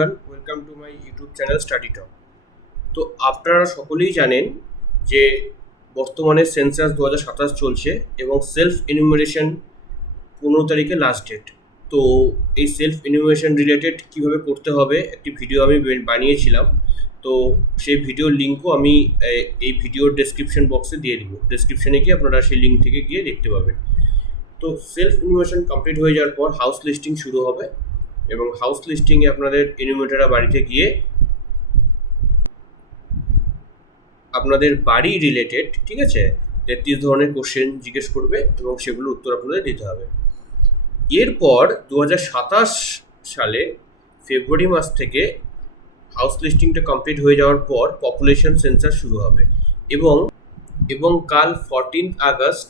Welcome to my YouTube channel study talk. তো আপনারা সকলেই জানেন যে বর্তমানে সেন্সাস 2027 চলছে এবং সেলফ এনুমারেশন 15 তারিখে লাস্ট ডেট। তো এই সেলফ এনুমারেশন রিলেটেড কীভাবে করতে হবে একটি ভিডিও আমি বানিয়েছিলাম। তো সেই ভিডিওর লিঙ্কও আমি এই ভিডিওর ডেসক্রিপশন বক্সে দিয়ে দিব। ডেসক্রিপশনে গিয়ে আপনারা সেই লিঙ্ক থেকে গিয়ে দেখতে পাবেন। তো সেলফ এনুমারেশন কমপ্লিট হয়ে যাওয়ার পর হাউস লিস্টিং শুরু হবে এবং হাউস লিস্টিংয়ে আপনাদের এনুমেটররা বাড়িতে গিয়ে আপনাদের বাড়ি রিলেটেড, ঠিক আছে, 33 ধরনের কোশ্চেন জিজ্ঞেস করবে এবং সেগুলোর উত্তর আপনাদের দিতে হবে। এরপর 2027 সালে ফেব্রুয়ারি মাস থেকে হাউস লিস্টিংটা কমপ্লিট হয়ে যাওয়ার পর পপুলেশন সেন্সাস শুরু হবে এবং এবং কাল 14 আগস্ট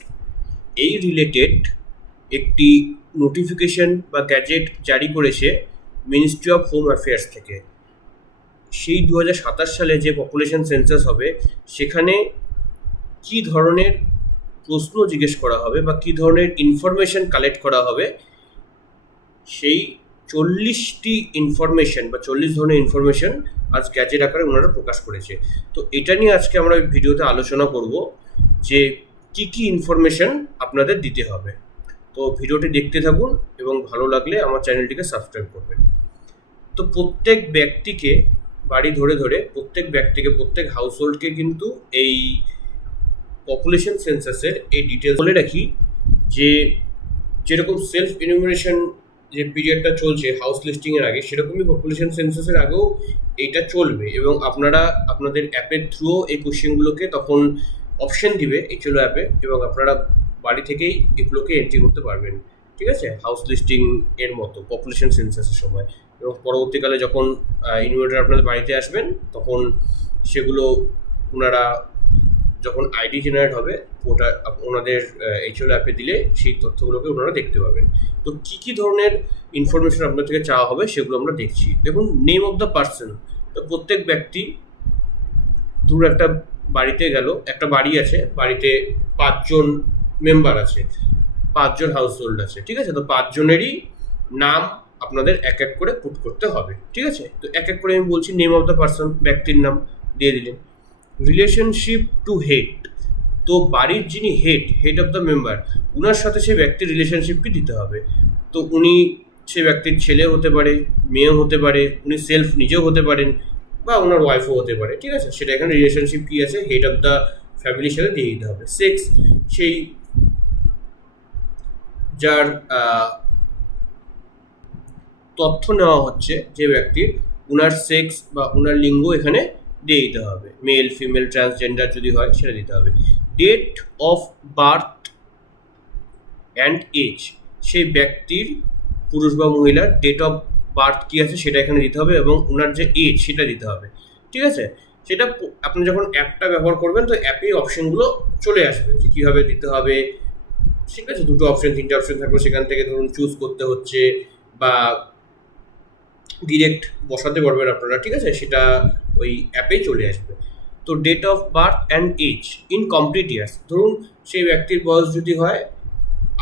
এই রিলেটেড একটি নোটিফিকেশন বা গ্যাজেট জারি করেছে মিনিস্ট্রি অফ হোম অ্যাফেয়ার্স থেকে। সেই 2027 সালে যে পপুলেশন সেন্সাস হবে সেখানে কি ধরনের প্রশ্ন জিজ্ঞেস করা হবে বা কী ধরনের ইনফরমেশন কালেক্ট করা হবে, সেই 40টি ইনফরমেশন বা 40 ধরনের ইনফরমেশন আজ গ্যাজেট আকারে ওনারা প্রকাশ করেছে। তো এটা নিয়ে আজকে আমরা ভিডিওতে আলোচনা করব যে কি কি ইনফরমেশন আপনাদের দিতে হবে। তো ভিডিওটি দেখতে থাকুন এবং ভালো লাগলে আমার চ্যানেলটিকে সাবস্ক্রাইব করবেন। তো প্রত্যেক ব্যক্তিকে বাড়ি ধরে ধরে প্রত্যেক হাউস হোল্ডকে কিন্তু এই পপুলেশন সেন্সাসের এই ডিটেলস বলে রাখি যে যেরকম সেলফ এনুমারেশন যে পিরিয়ডটা চলছে হাউস লিস্টিংয়ের আগে, সেরকমই পপুলেশন সেন্সাসের আগেও এইটা চলবে এবং আপনারা আপনাদের অ্যাপের থ্রুও এই কোশ্চেনগুলোকে তখন অপশন দিবে এইচএলও অ্যাপে এবং আপনারা বাড়ি থেকেই এগুলোকে এন্ট্রি করতে পারবেন, ঠিক আছে, হাউস লিস্টিং এর মতো পপুলেশন সেন্সাসের সময়। এবং পরবর্তীকালে যখন ইনভার্টার আপনাদের বাড়িতে আসবেন তখন সেগুলো ওনারা যখন আইডি জেনারেট হবে ওটা ওনাদের এইচএলও অ্যাপে দিলে সেই তথ্যগুলোকে ওনারা দেখতে পাবেন। তো কী কী ধরনের ইনফরমেশন আপনার থেকে চাওয়া হবে সেগুলো আমরা দেখছি। দেখুন, নেম অফ দ্য পার্সন। তো প্রত্যেক ব্যক্তি ধরুন একটা বাড়িতে গেল, একটা বাড়ি আছে, বাড়িতে 5 জন মেম্বার আছে, 5 জন হাউস হোল্ড আছে, ঠিক আছে। তো 5 জনেরই নাম আপনাদের এক এক করে পুট করতে হবে, ঠিক আছে। তো এক এক করে আমি বলছি, নেম অফ দ্য পার্সন, ব্যক্তির নাম দিয়ে দিলেন। রিলেশনশিপ টু হেড, তো বাড়ির যিনি হেড অফ দ্য মেম্বার, উনার সাথে সেই ব্যক্তির রিলেশনশিপকে দিতে হবে। তো উনি সে ব্যক্তির ছেলে হতে পারে, মেয়েও হতে পারে, উনি সেলফ নিজেও হতে পারেন বা ওনার ওয়াইফও হতে পারে, ঠিক আছে। সেটা এখানে রিলেশনশিপ কী আছে হেড অফ দ্য ফ্যামিলির সাথে দিয়ে দিতে হবে। সেক্স, সেই যার তথ্য নেওয়া হচ্ছে যে ব্যক্তির, উনার সেক্স বা উনার লিঙ্গ এখানে দিয়ে দিতে হবে, মেল ফিমেল ট্রান্সজেন্ডার যদি হয় সেটা দিতে হবে। Date of birth and age, সেই ব্যক্তির পুরুষ বা মহিলার ডেট অফ বার্থ কী আছে সেটা এখানে দিতে হবে এবং ওনার যে এজ সেটা দিতে হবে, ঠিক আছে। সেটা আপনি যখন অ্যাপটা ব্যবহার করবেন তো অ্যাপেই অপশনগুলো চলে আসবে যে কীভাবে দিতে হবে, ঠিক আছে। 2টো অপশন 3টে অপশন থাকলে সেখান থেকে ধরুন চুজ করতে হচ্ছে বা ডিরেক্ট বসাতে পারবেন আপনারা, ঠিক আছে, সেটা ওই অ্যাপেই চলে আসবে। তো date of birth and age in complete years, ধরুন সেই ব্যক্তির বয়স যদি হয়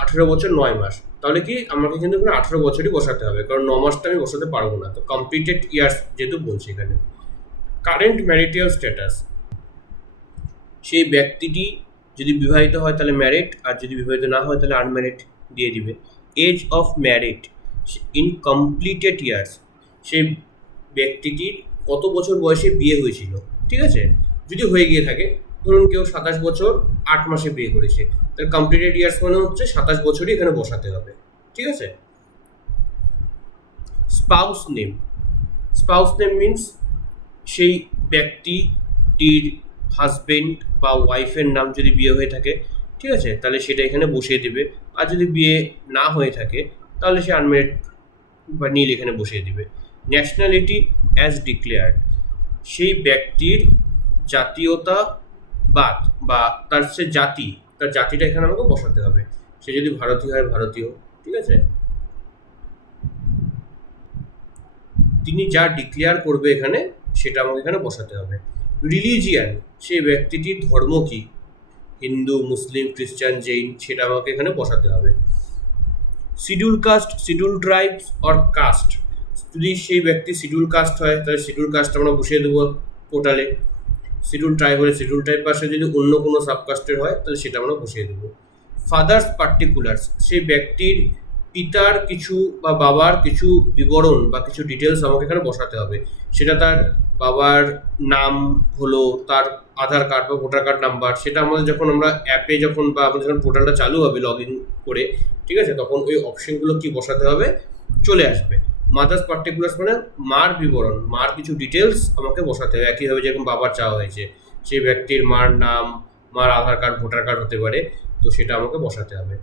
18 বছর 9 মাস, তাহলে কি আমাকে কিন্তু এখানে 18 বছরই বসাতে হবে, কারণ 9 মাসটা আমি বসাতে পারবো না। তো কমপ্লিটেড ইয়ার্স যেহেতু বলছি এখানে। কারেন্ট ম্যারিটাল স্ট্যাটাস, সেই ব্যক্তিটি যদি বিবাহিত হয় তাহলে ম্যারিড, আর যদি বিবাহিত না হয় তাহলে আনম্যারিড দিয়ে দিবে। Age of married in completed years, সেই ব্যক্তিটির কত বছর বয়সে বিয়ে হয়েছিল, ঠিক আছে। যদি হয়ে গিয়ে থাকে, ধরুন কেউ 27 বছর 8 মাসে বিয়ে করেছে, তাহলে কমপ্লিটেড ইয়ার্স মানে হচ্ছে 27 বছরই এখানে বসাতে হবে, ঠিক আছে। স্পাউস নেম মিনস সেই ব্যক্তিটির হাজবেন্ড বা ওয়াইফের নাম যদি বিয়ে হয়ে থাকে, ঠিক আছে, তাহলে সেটা এখানে বসিয়ে দেবে। আর যদি বিয়ে না হয়ে থাকে তাহলে সে আনম্যারিড বা নীল এখানে বসিয়ে দিবে। ন্যাশনালিটি অ্যাজ ডিক্লেয়ার্ড, সেই ব্যক্তির জাতীয়তাবাদ বা তার সে জাতি, তার জাতিটা এখানে আমাকে বসাতে হবে। সে যদি ভারতীয় হয় ভারতীয়, ঠিক আছে। তিনি যা ডিক্লেয়ার করবে এখানে সেটা আমাকে এখানে বসাতে হবে। রিলিজিয়ান, সেই ব্যক্তিটির ধর্ম কী, হিন্দু, মুসলিম, খ্রিস্টান, জৈন, সেটা আমাকে এখানে বসাতে হবে। Schedule caste, schedule tribes or caste, যদি সেই ব্যক্তি শিডিউল কাস্ট হয় তাহলে শিডিউল কাস্ট আমরা বসিয়ে দেবো পোর্টালে। শিডিউল ট্রাইব হলে শিডিউল ট্রাইব পাশে যদি অন্য কোনো সাবকাস্টের হয় তাহলে সেটা আমরা বসিয়ে দেবো। ফাদার্স পার্টিকুলার্স, সেই ব্যক্তির পিতার কিছু বা বাবার কিছু বিবরণ বা কিছু ডিটেলস আমাকে এখানে বসাতে হবে। সেটা তার বাবার নাম হলো, তার আধার কার্ড বা ভোটার কার্ড নাম্বার, সেটা আমাদের যখন আমরা অ্যাপে যখন বা আমাদের যখন পোর্টালটা চালু হবে লগ ইন করে, ঠিক আছে, তখন ওই অপশনগুলো কি বসাতে হবে চলে আসবে। মাদার্স পার্টিকুলার্স মানে মার বিবরণ, মার কিছু ডিটেলস আমাকে বসাতে হবে, একইভাবে যেরকম বাবার চাওয়া হয়েছে, সেই ব্যক্তির মার নাম, মার আধার কার্ড ভোটার কার্ড হতে পারে, তো সেটা আমাকে বসাতে হবে।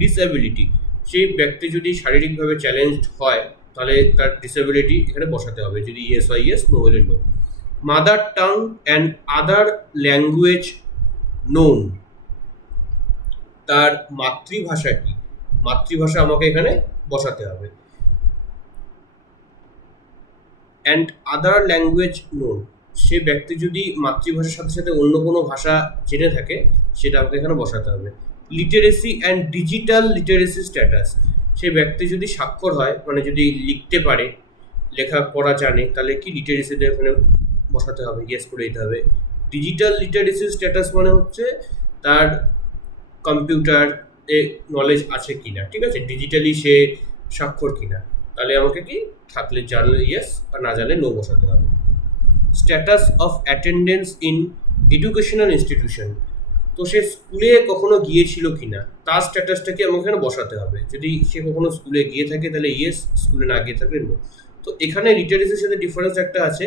ডিসএবিলিটি, সেই ব্যক্তি যদি শারীরিকভাবে চ্যালেঞ্জড হয় তাহলে তার ডিসএবিলিটি এখানে বসাতে হবে, যদি ইয়েস হয় ইয়েস, নো হলে no. Mother tongue and other language known, তার মাতৃভাষা কি, মাতৃভাষা আমাকে এখানে বসাতে হবে। অ্যান্ড আদার ল্যাঙ্গুয়েজ নোন, সে ব্যক্তি যদি মাতৃভাষার সাথে সাথে অন্য কোনো ভাষা জেনে থাকে সেটা আমাকে এখানে বসাতে হবে। Literacy and digital literacy status, সে ব্যক্তি যদি স্বাক্ষর হয় মানে যদি লিখতে পারে, লেখা পড়া জানে, তাহলে কি লিটারেসিটা এখানে বসাতে হবে, ইয়েস করে দিতে হবে। ডিজিটাল লিটারেসি স্ট্যাটাস মানে হচ্ছে তার কম্পিউটার এ নলেজ আছে কিনা, ঠিক আছে, ডিজিটালি সে স্বাক্ষর কিনা, তাহলে আমাকে কি থাকলে জানলে ইয়েস আর না জানলে নো বসাতে হবে। Status of attendance in educational institution, তো সে স্কুলে কখনো গিয়েছিল কিনা তার স্ট্যাটাসটাকে আমাকে এখানে বসাতে হবে, যদি সে কখনো স্কুলে গিয়ে থাকে তাহলে ইয়েস, স্কুলে না গিয়ে থাকলে নো। তো এখানে লিটারেসির সাথে ডিফারেন্স একটা আছে,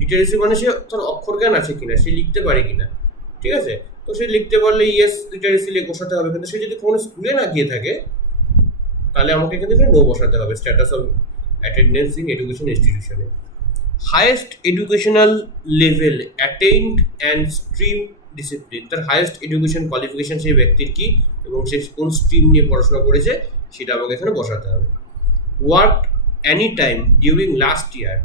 লিটারেসি মানে সে তার অক্ষর জ্ঞান আছে কিনা, সে লিখতে পারে কিনা, ঠিক আছে, তো সে লিখতে পারলে ইয়েস লিটারেসি বসাতে হবে, কিন্তু সে যদি কখনো স্কুলে না গিয়ে থাকে তাহলে আমাকে কিন্তু এখানে নো বসাতে হবে, status of attendance in education ইনস্টিটিউশনে। Highest educational level attained and stream discipline, তার হায়েস্ট এডুকেশন কোয়ালিফিকেশন সেই ব্যক্তির কি এবং সে কোন স্ট্রিম নিয়ে পড়াশোনা করেছে সেটা আমাকে এখানে বসাতে হবে। Work any time during last year,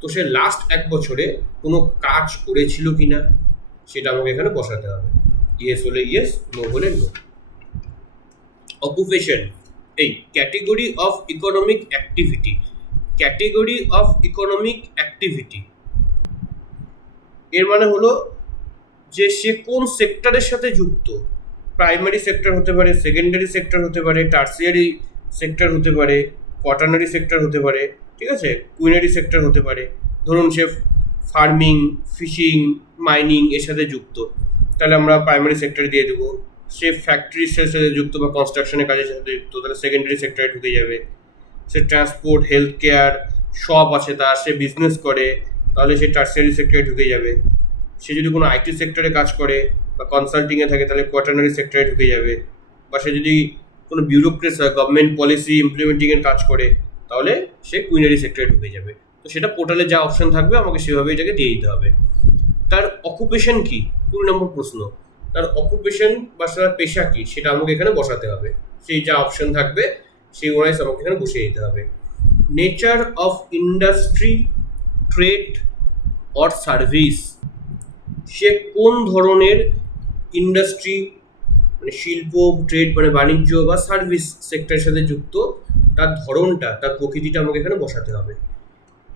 তো সে লাস্ট এক বছরে কোনো কাজ করেছিল কি না সেটা আমাকে এখানে বসাতে হবে, ইয়েস হলে ইয়েস, নো হলে নো। অকুপেশন, এই category of economic activity, category of economic activity এর মানে হলো যে সে কোন সেক্টরের সাথে যুক্ত, প্রাইমারি সেক্টর হতে পারে, সেকেন্ডারি সেক্টর হতে পারে, টার্সিয়ারি সেক্টর হতে পারে, কোয়াটার্নারি সেক্টর হতে পারে, ঠিক আছে, কুইনারি সেক্টর হতে পারে। ধরুন সে ফার্মিং, ফিশিং, মাইনিং এর সাথে যুক্ত, তাহলে আমরা প্রাইমারি সেক্টরে দিয়ে দেবো। সে ফ্যাক্টরির সাথে যুক্ত বা কনস্ট্রাকশনের কাজের সাথে যুক্ত, তাহলে সেকেন্ডারি সেক্টরে ঢুকে যাবে। সে ট্রান্সপোর্ট, হেলথ কেয়ার সব আছে তার, সে বিজনেস করে, তাহলে সে টার্সিয়ারি সেক্টরে ঢুকে যাবে। সে যদি কোনো আইটি সেক্টরে কাজ করে বা কনসাল্টিংয়ে থাকে তাহলে কোয়াটার্নারি সেক্টরে ঢুকে যাবে। বা সে যদি কোনো বিউরোক্রেটস হয়, গভর্নমেন্ট পলিসি ইমপ্লিমেন্টিংয়ের কাজ করে, তাহলে সে কুইনারি সেক্টরে ঢুকে যাবে। তো সেটা পোর্টালে যা অপশন থাকবে আমাকে সেভাবে এটাকে দিয়ে দিতে হবে। তার অকুপেশন কি, 20 নম্বর প্রশ্ন, তার অকুপেশন বা তার পেশা কি সেটা আমাকে এখানে বসাতে হবে, সেই যা অপশন থাকবে সেই ওয়াইজ আমাকে এখানে বসিয়ে দিতে হবে। Nature of industry, trade or service, সে কোন ধরনের ইন্ডাস্ট্রি মানে শিল্প, ট্রেড মানে বাণিজ্য বা সার্ভিস সেক্টরের সাথে যুক্ত, তার ধরনটা, তার প্রকৃতিটা আমাকে এখানে বসাতে হবে।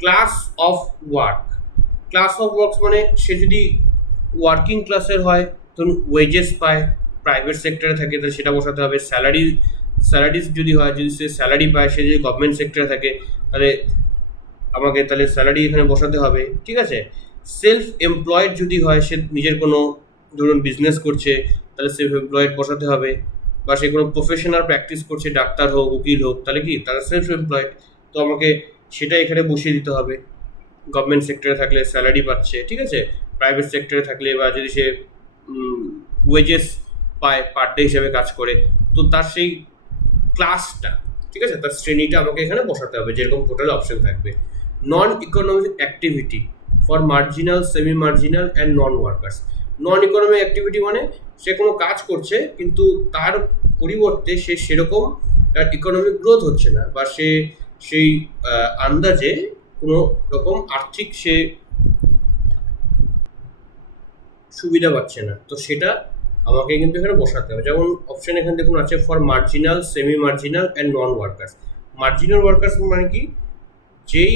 Class of work, class of works মানে সে যদি ওয়ার্কিং ক্লাসের হয়, ধরুন ওয়েজেস পায়, প্রাইভেট সেক্টরে থাকে তাহলে সেটা বসাতে হবে। স্যালারিজ যদি হয়, যদি সে স্যালারি পায়, সে যদি গভর্নমেন্ট সেক্টরে থাকে তাহলে আমাকে তাহলে স্যালারি এখানে বসাতে হবে, ঠিক আছে। সেলফ এমপ্লয়েড যদি হয়, সে নিজের কোনো ধরুন বিজনেস করছে তাহলে সেলফ এমপ্লয়েড বসাতে হবে। বা সে কোনো প্রফেশনাল প্র্যাকটিস করছে, ডাক্তার হোক, উকিল হোক, তাহলে কি তারা সেলফ এমপ্লয়েড, তো আমাকে সেটা এখানে বসিয়ে দিতে হবে। গভর্নমেন্ট সেক্টরে থাকলে স্যালারি পাচ্ছে, ঠিক আছে, প্রাইভেট সেক্টরে থাকলে বা যদি সে ওয়েজেস পায়, পার ডে হিসাবে কাজ করে, তো তার সেই ক্লাসটা, ঠিক আছে, তার শ্রেণীটা আমাকে এখানে বসাতে হবে যেরকম পোর্টালে অপশন থাকবে। Non economic activity for marginal, semi marginal and non workers, non economic activity মানে সে কোনো কাজ করছে কিন্তু তার পরিবর্তে সে সেরকম তার ইকোনমিক গ্রোথ হচ্ছে না, বা সে সেই আন্দাজে কোনো রকম আর্থিক সে সুবিধা পাচ্ছে না, তো সেটা আমাকে কিন্তু এখানে বসাতে হবে। যেমন অপশন এখানে দেখুন আছে for marginal, semi marginal and non workers. Marginal workers মানে কি, যেই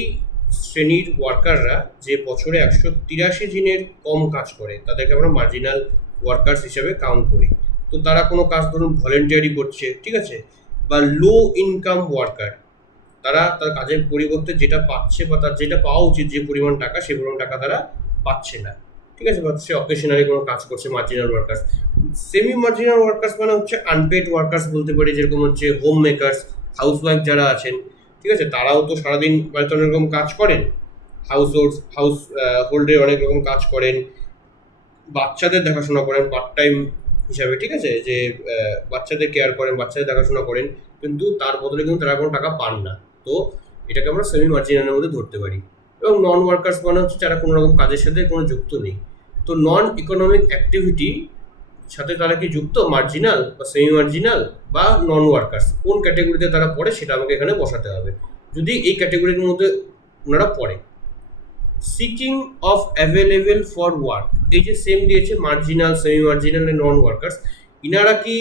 শ্রেণীর ওয়ার্কাররা যে বছরে 183 দিনের কম কাজ করে তাদেরকে আমরা মার্জিনাল ওয়ার্কার্স হিসেবে কাউন্ট করি। তো তারা কোনো কাজ ধরুন ভলেন্টিয়ারি করছে, ঠিক আছে, বা লো ইনকাম ওয়ার্কার, তারা তার কাজের পরিবর্তে যেটা পাচ্ছে বা তার যেটা পাওয়া উচিত যে পরিমাণ টাকা সেই পরিমাণ টাকা তারা পাচ্ছে না, ঠিক আছে, বা সে অকেশনালি কোনো কাজ করছে, marginal workers. Semi marginal workers মানে হচ্ছে আনপেড ওয়ার্কার্স বলতে পারি, যেরকম হচ্ছে হোম মেকার্স, হাউসওয়াইফ যারা আছেন, ঠিক আছে, তারাও তো সারাদিন বাড়িতে অনেক রকম কাজ করেন, হাউস হোল্ডে অনেক রকম কাজ করেন, বাচ্চাদের দেখাশোনা করেন পার্ট টাইম হিসাবে, ঠিক আছে, যে বাচ্চাদের কেয়ার করেন, বাচ্চাদের দেখাশোনা করেন, কিন্তু তার বদলে কিন্তু তারা কোনো টাকা পান না। তো এটাকে আমরা সেমি মার্জিনালের মধ্যে ধরতে পারি। এবং নন ওয়ার্কার্স মানে হচ্ছে যারা কোনো রকম কাজের সাথে কোনো যুক্ত নেই। তো নন ইকোনমিক অ্যাক্টিভিটি সাথে তারা কি যুক্ত, মার্জিনাল বা সেমি মার্জিনাল বা নন ওয়ার্কার্স, কোন ক্যাটেগরিতে তারা পড়ে সেটা আমাকে এখানে বসাতে হবে। যদি এই ক্যাটেগরির মধ্যে ওনারা পড়ে, seeking of available for work, এই যে সেম দিয়েছে marginal, semi marginal and non workers, ইনারা কি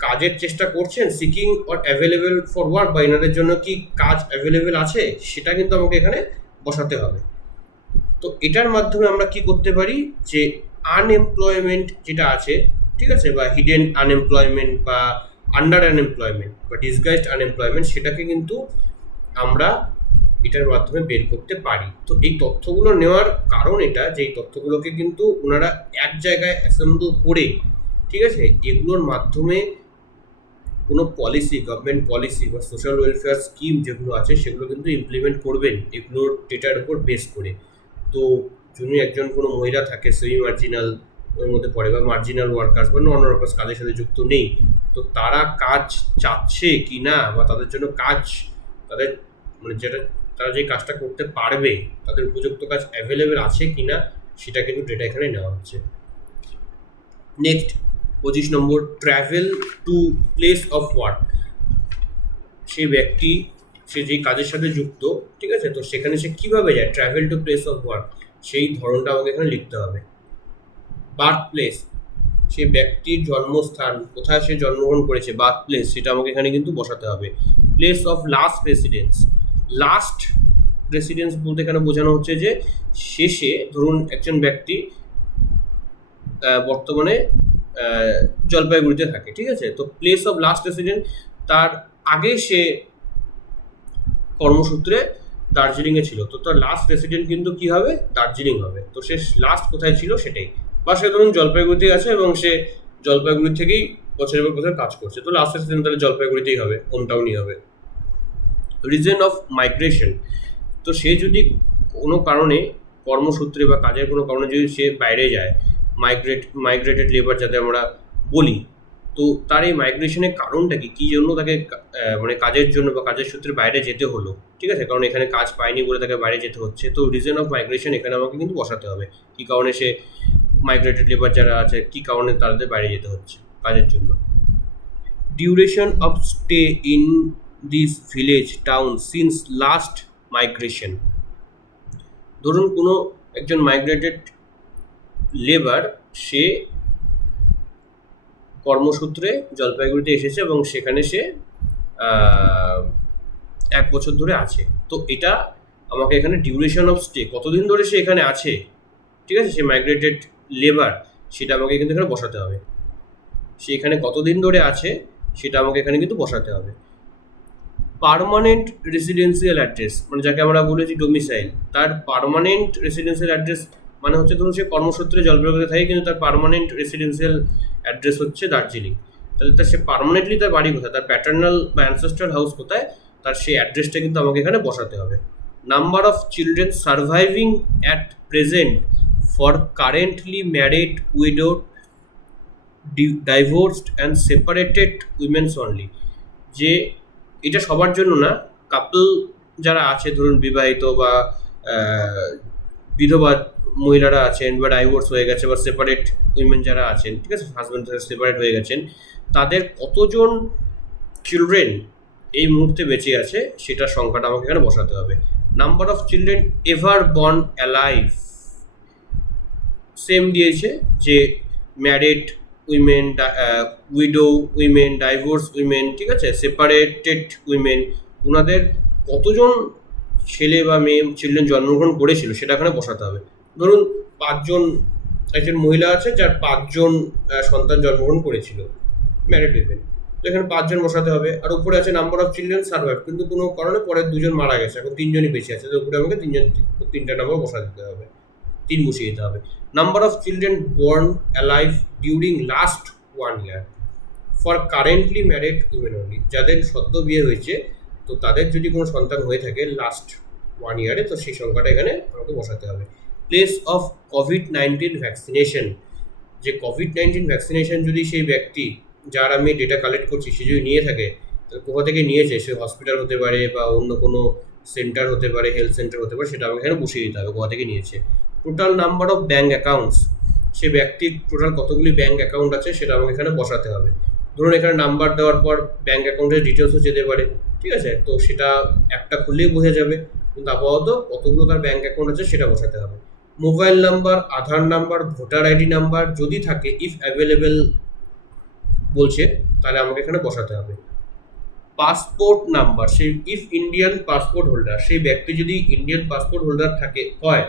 কাজের চেষ্টা করছেন, seeking or available for work, বা এনাদের জন্য কি কাজ অ্যাভেলেবেল আছে, সেটা কিন্তু আমাকে এখানে বসাতে হবে। তো এটার মাধ্যমে আমরা কি করতে পারি, যে আনএমপ্লয়মেন্ট যেটা আছে, ঠিক আছে, বা হিডেন আনএমপ্লয়মেন্ট বা আন্ডার আনএমপ্লয়মেন্ট বা ডিসগাইজড আনএমপ্লয়মেন্ট, সেটাকে কিন্তু আমরা এটার মাধ্যমে বের করতে পারি। তো এই তথ্যগুলো নেওয়ার কারণ এটা, যে এই তথ্যগুলোকে কিন্তু ওনারা এক জায়গায় অ্যাসেম্বল করে, ঠিক আছে, এগুলোর মাধ্যমে কোনো পলিসি, গভর্নমেন্ট পলিসি বা সোশ্যাল ওয়েলফেয়ার স্কিম যেগুলো আছে সেগুলো কিন্তু ইমপ্লিমেন্ট করবেন এগুলোর ডেটার উপর বেস করে। তো যদি একজন কোনো মহিলা থাকে সেমি মার্জিনাল ওর মধ্যে পড়ে, বা মার্জিনাল ওয়ার্কার্স বা নন ওয়ার্কার্স কাজের সাথে যুক্ত নেই, তো তারা কাজ চাচ্ছে কি না, বা তাদের জন্য কাজ, তাদের মানে যেটা তারা যে কাজটা করতে পারবে তাদের উপযুক্ত কাজ অ্যাভেলেবেল আছে কি না, সেটা কিন্তু ডেটা এখানে নেওয়া হচ্ছে। Next 25 number, travel to place of work, সেই ব্যক্তি সে যেই কাজের সাথে যুক্ত, ঠিক আছে, তো সেখানে সে কীভাবে যায়, travel to place of work, সেই ধরনটা আমাকে এখানে লিখতে হবে। বার্থ প্লেস, সে ব্যক্তির জন্মস্থান, কোথায় সে জন্মগ্রহণ করেছে, বার্থ প্লেস, সেটা আমাকে এখানে কিন্তু বসাতে হবে। Place of last residence, last residence বলতে এখানে বোঝানো হচ্ছে যে শেষে, ধরুন একজন ব্যক্তি বর্তমানে জলপাইগুড়িতে থাকে, ঠিক আছে, তো প্লেস অফ লাস্ট রেসিডেন্ট, তার আগে সে কর্মসূত্রে দার্জিলিংয়ে ছিল, তো তার লাস্ট রেসিডেন্ট কিন্তু কী হবে, দার্জিলিং হবে। তো সে লাস্ট কোথায় ছিল সেটাই, বা সে ধরুন জলপাইগুড়িতে আছে এবং সে জলপাইগুড়ি থেকেই বছরের পর বছর কাজ করছে, তো লাস্ট রেসিডেন্ট তাহলে জলপাইগুড়িতেই হবে, হোম টাউনই হবে। রিজন অফ মাইগ্রেশন, তো সে যদি কোনো কারণে কর্মসূত্রে বা কাজের কোনো কারণে যদি সে বাইরে যায়, মাইগ্রেটেড লেবার যাতে আমরা বলি, তো তার এই মাইগ্রেশনের কারণটা কি, কী জন্য তাকে মানে কাজের জন্য বা কাজের সূত্রে বাইরে যেতে হলো, ঠিক আছে, কারণ এখানে কাজ পায়নি বলে তাকে বাইরে যেতে হচ্ছে। তো রিজন অফ মাইগ্রেশন এখানে আমাকে কিন্তু বসাতে হবে, কী কারণে সে মাইগ্রেটেড লেবার যারা আছে কী কারণে তাদের বাইরে যেতে হচ্ছে কাজের জন্য। Duration of stay in this village town since last migration, ধরুন কোনো একজন মাইগ্রেটেড লেবার সে কর্মসূত্রে জলপাইগুড়িতে এসেছে এবং সেখানে সে 1 বছর ধরে আছে, তো এটা আমাকে এখানে ডিউরেশন অফ স্টে, কতদিন ধরে সে এখানে আছে, ঠিক আছে, সে মাইগ্রেটেড লেবার, সেটা আমাকে কিন্তু এখানে বসাতে হবে। সে এখানে কতদিন ধরে আছে সেটা আমাকে এখানে কিন্তু বসাতে হবে। পার্মানেন্ট রেসিডেন্সিয়াল অ্যাড্রেস, মানে যাকে আমরা বলেছি ডোমিসাইল, তার পার্মানেন্ট রেসিডেন্সিয়াল অ্যাড্রেস মানে হচ্ছে ধরুন সে কর্মসূত্রে জলপাইগুড়িতে থাকে কিন্তু তার পার্মানেন্ট রেসিডেন্সিয়াল অ্যাড্রেস হচ্ছে দার্জিলিং, তাহলে তার সে পার্মানেন্টলি তার বাড়ি কোথায়, তার প্যাটার্নাল বা অ্যানসেস্ট্রাল হাউস কোথায়, তার সেই অ্যাড্রেসটা কিন্তু আমাকে এখানে বসাতে হবে। Number of children surviving at present for currently married, widowed, divorced and separated women's only, যে এটা সবার জন্য না, কাপল যারা আছে ধরুন বিবাহিত বা বিধবা মহিলারা আছেন, বা ডাইভোর্স হয়ে গেছে, বা সেপারেট উইমেন যারা আছেন, ঠিক আছে, হাজব্যান্ড থেকে সেপারেট হয়ে গেছেন, তাদের কতজন চিলড্রেন এই মুহূর্তে বেঁচে আছে সেটার সংখ্যাটা আমাকে এখানে বসাতে হবে। Number of children ever born alive, same দিয়েছে যে married women, widow women, divorce women, ঠিক আছে, সেপারেটেড উইমেন, ওনাদের কতজন ছেলে বা মেয়ে চিলড্রেন জন্মগ্রহণ করেছিল সেটা এখানে বসাতে হবে। ধরুন পাঁচজন, একজন মহিলা আছে যার পাঁচজন সন্তান জন্মগ্রহণ করেছিল, ম্যারিড উইমেন, তো এখানে পাঁচজন বসাতে হবে। আর উপরে আছে নাম্বার অফ চিলড্রেন সার্ভাইভ, কিন্তু কোনো কারণে পরে দুজন মারা গেছে, এখন তিনজনই বেঁচে আছে, তো উপরে আমাকে তিনটা নাম্বার বসা দিতে হবে, তিন বসিয়ে দিতে হবে। Number of children born alive during last 1 year for currently married women only, যাদের সদ্য বিয়ে হয়েছে তো তাদের যদি কোনো সন্তান হয়ে থাকে লাস্ট 1 year, তো সেই সংখ্যাটা এখানে আমাকে বসাতে হবে। প্লেস অফ কোভিড-19 ভ্যাকসিনেশন, যে কোভিড-19 ভ্যাকসিনেশন যদি সেই ব্যক্তি যার আমি ডেটা কালেক্ট করছি সে যদি নিয়ে থাকে, তাহলে কোথা থেকে নিয়েছে, সে হসপিটাল হতে পারে বা অন্য কোনো সেন্টার হতে পারে, হেলথ সেন্টার হতে পারে, সেটা আমাকে এখানে বসিয়ে দিতে হবে কোথা থেকে নিয়েছে। Total number of bank accounts, সে ব্যক্তির টোটাল কতগুলি ব্যাঙ্ক অ্যাকাউন্ট আছে সেটা আমাকে এখানে বসাতে হবে। ধরুন এখানে নাম্বার দেওয়ার পর ব্যাঙ্ক অ্যাকাউন্টের ডিটেলসও যেতে পারে, ঠিক আছে, তো সেটা একটা খুললেই বোঝা যাবে, কিন্তু আপাতত কতগুলো তার ব্যাঙ্ক অ্যাকাউন্ট আছে সেটা বসাতে হবে। মোবাইল নাম্বার, আধার নাম্বার, ভোটার আইডি নাম্বার যদি থাকে ইফ অ্যাভেলেবেল বলছে, তাহলে আমাকে এখানে বসাতে হবে। পাসপোর্ট নাম্বার, সেই ইফ ইন্ডিয়ান পাসপোর্ট হোল্ডার, সেই ব্যক্তি যদি ইন্ডিয়ান পাসপোর্ট হোল্ডার হয়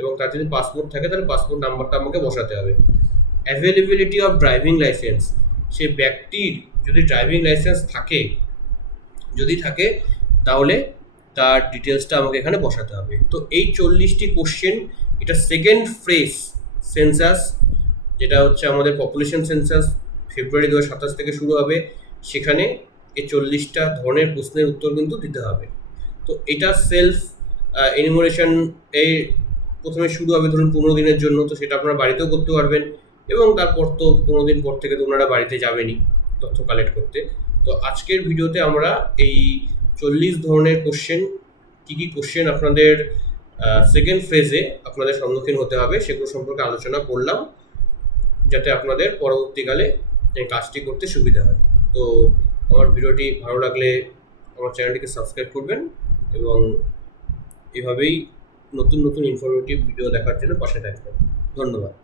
এবং তার যদি পাসপোর্ট থাকে তাহলে পাসপোর্ট নাম্বারটা আমাকে বসাতে হবে। অ্যাভেলেবিলিটি অফ ড্রাইভিং লাইসেন্স, সে ব্যক্তির যদি ড্রাইভিং লাইসেন্স থাকে তাহলে তার ডিটেলসটা আমাকে এখানে বসাতে হবে। তো এই 40টি কোশ্চেন, এটা সেকেন্ড ফ্রেজ সেন্সাস, যেটা হচ্ছে আমাদের পপুলেশন সেন্সাস, ফেব্রুয়ারি 2027 থেকে শুরু হবে, সেখানে এই 40টা ধরনের প্রশ্নের উত্তর কিন্তু দিতে হবে। তো এটা সেলফ এনিমোরেশন এই প্রথমে শুরু হবে ধরুন 15 দিনের জন্য, তো সেটা আপনারা বাড়িতেও করতে পারবেন, এবং তারপর তো 15 দিন পর থেকে তো ওনারা বাড়িতে যাবেনই তথ্য কালেক্ট করতে। তো আজকের ভিডিওতে আমরা এই 40 ধরনের কোশ্চেন, কী কোশ্চেন আপনাদের সেকেন্ড ফেজে আপনাদের সম্মুখীন হতে হবে সেগুলো সম্পর্কে আলোচনা করলাম, যাতে আপনাদের পরবর্তীকালে এই কাজটি করতে সুবিধা হয়। তো আমার ভিডিওটি ভালো লাগলে আমার চ্যানেলটিকে সাবস্ক্রাইব করবেন এবং এভাবেই নতুন নতুন ইনফরমেটিভ ভিডিও দেখার জন্য পাশে থাকবেন। ধন্যবাদ।